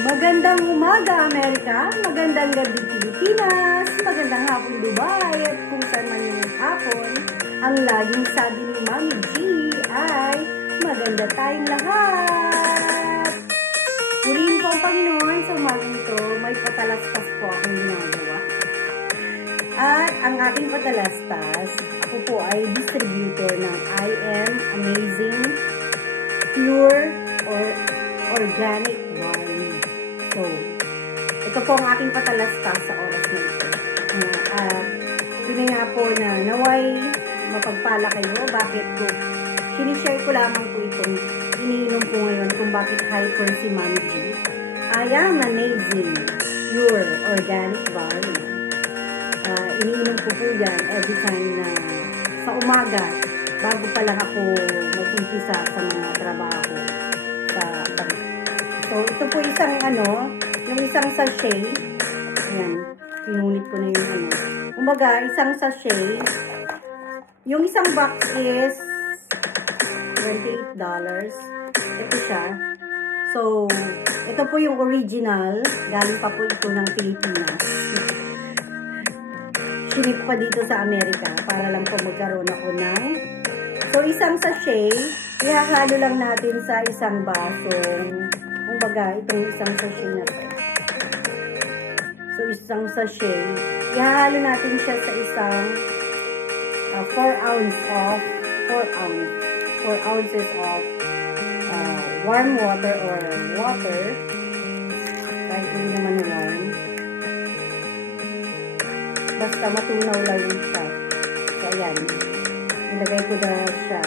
Magandang umaga, Amerika. Magandang gabi, Pilipinas. Magandang hapon, Dubai. At kung saan man yung hapon, ang laging sabi ni Mami G ay maganda tayong lahat. Purihin po ang Panginoon sa umagang ito. May patalastas po akong ginagawa. At ang aking patalastas, ako po ay distributor ng I Am Amazing Pure or Organic Wine. So, ito po ang aking patalastas sa oras na ito. Pinay nga po na naway mapagpala kayo. Bakit po? Sinishare ko lamang po itong iniinom ko ngayon kung bakit hyper si Mami G. I Am Amazing Pure Organic Wine. Iniinom ko po yan every time na sa umaga bago pa lang ako mag-umpisa sa mga trabaho sa balik. So, ito po isang yung isang sachet. Ayan, pinunit ko na yung Kumbaga, isang sachet. Yung isang box is $28. Ito siya. So, ito po yung original. Galing pa po ito ng Pilipinas. Sinip pa dito sa Amerika para lang po magkaroon ako ng isang sachet, ihahalo lang natin sa isang basong, kumbaga, itong isang sachet na to. So, isang sachet, ihahalo natin siya sa isang 4 ounces of warm water or water, kahit hindi naman warm. Basta matunaw lang siya. So, ayan. Nilagay ko na siya.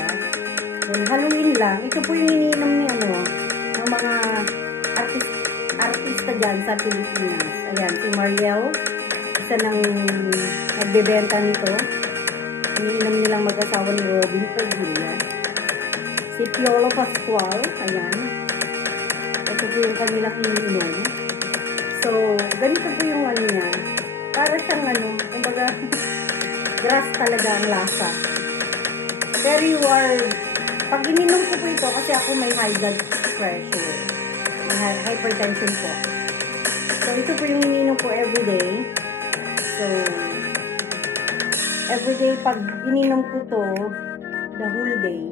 Then, haluin lang. Ito po yung iniinom ni ng mga artista dyan sa Pilipinas. Ayan, si Mariel. Isa nang nagbebenta nito. Iniinom nilang mag-asawa ni Robin Padilla. Si Piolo Pascual. Ayan. Ito po yung kanilang iniinom. So, ganito po yung niya. Para siyang kumbaga, grass talaga ang lasa. Very warm. Pag ininom ko po ito, kasi ako may high blood pressure. May hypertension po. So, ito po yung ininom ko everyday. So, everyday, pag ininom ko to, the whole day,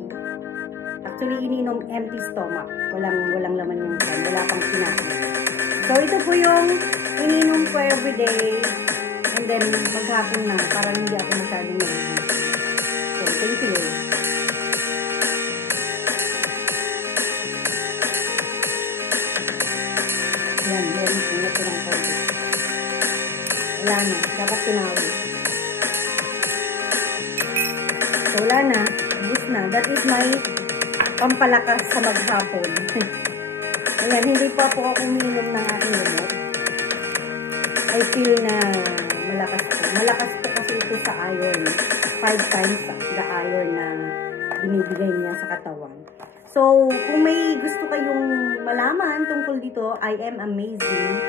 actually, ininom empty stomach. Walang laman yung tiyan. Wala pang sinabi. So, ito po yung ininom ko everyday. And then, maghapon na, parang hindi ako masyadong nahihintay. So, thank you. Yan, meron ko na ito ng konti. Wala na, dapat tinawin. So, wala na, ubus na. That is my pampalakas sa maghapon. Ayan, hindi pa po ako uminom ng aking gamot. I feel na malakas po. Malakas po kasi ito sa iron. 5 times the iron na binibigay niya sa katawan. So, kung may gusto kayong malaman tungkol dito, I Am Amazing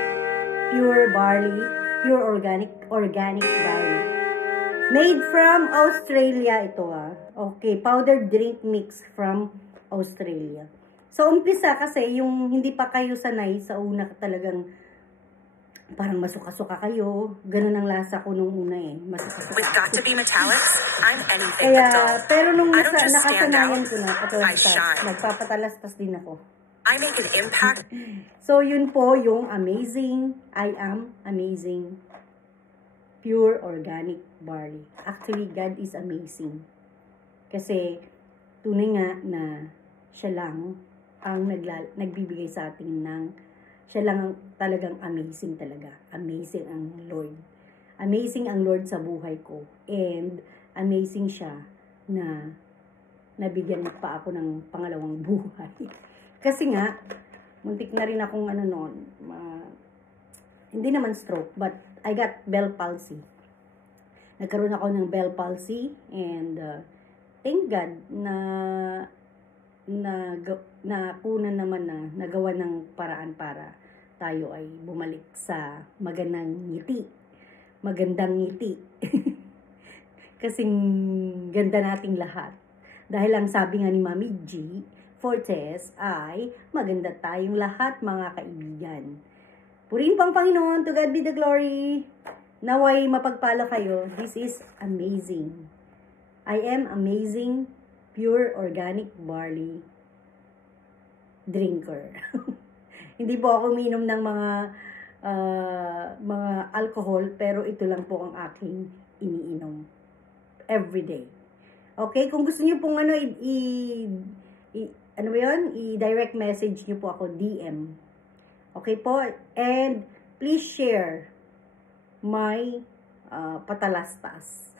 Pure Barley, Pure Organic Barley. Made from Australia ito Okay, powdered drink mix from Australia. So, umpisa kasi yung hindi pa kayo sanay sa una talagang parang masuka-suka kayo. Ganun ang lasa ko nung una Masuka-suka. With Got to Be Metallics, I'm anything Kaya, but dull. pero nung I don't just stand nakasanayan out, ko na, I shine. nagpapatalastas din ako. I make an impact. So, yun po yung amazing, I Am Amazing Pure Organic Barley. Actually, God is amazing. Kasi, tunay nga na siya lang ang nagbibigay sa atin ng siya lang ang talagang amazing talaga. Amazing ang Lord. Amazing ang Lord sa buhay ko. And amazing siya na nabigyan pa ako ng pangalawang buhay. Kasi nga, muntik na rin akong hindi naman stroke, but I got Bell palsy. Nagkaroon ako ng Bell palsy and thank God na kunan naman na nagawa ng paraan para tayo ay bumalik sa magandang ngiti. Kasing ganda nating lahat. Dahil ang sabi nga ni Mami G, Fortes ay maganda tayong lahat mga kaibigan. Purihin pang Panginoon, to God be the glory. Naway mapagpala kayo. This is amazing. I am amazing, pure organic barley drinker. Hindi po ako uminom ng mga alcohol, pero ito lang po ang aking iniinom everyday. Okay, kung gusto niyo pong i-direct message niyo po ako, DM. Okay po, and please share my patalastas.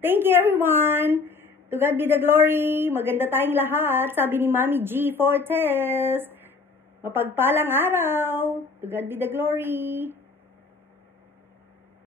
Thank you everyone! To God be the glory! Maganda tayong lahat, sabi ni Mami G. Fortes. Mapagpalang araw! To God be the glory!